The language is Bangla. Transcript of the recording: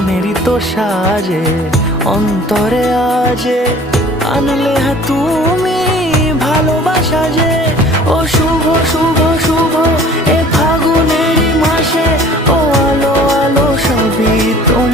মনেরই তো সাজে অন্তরে আজে আনলে তুমি ভালোবাসা যে। ও শুভ শুভ শুভ এ ফাগুনেরই মাসে, ও আলো আলো সবই তোমার।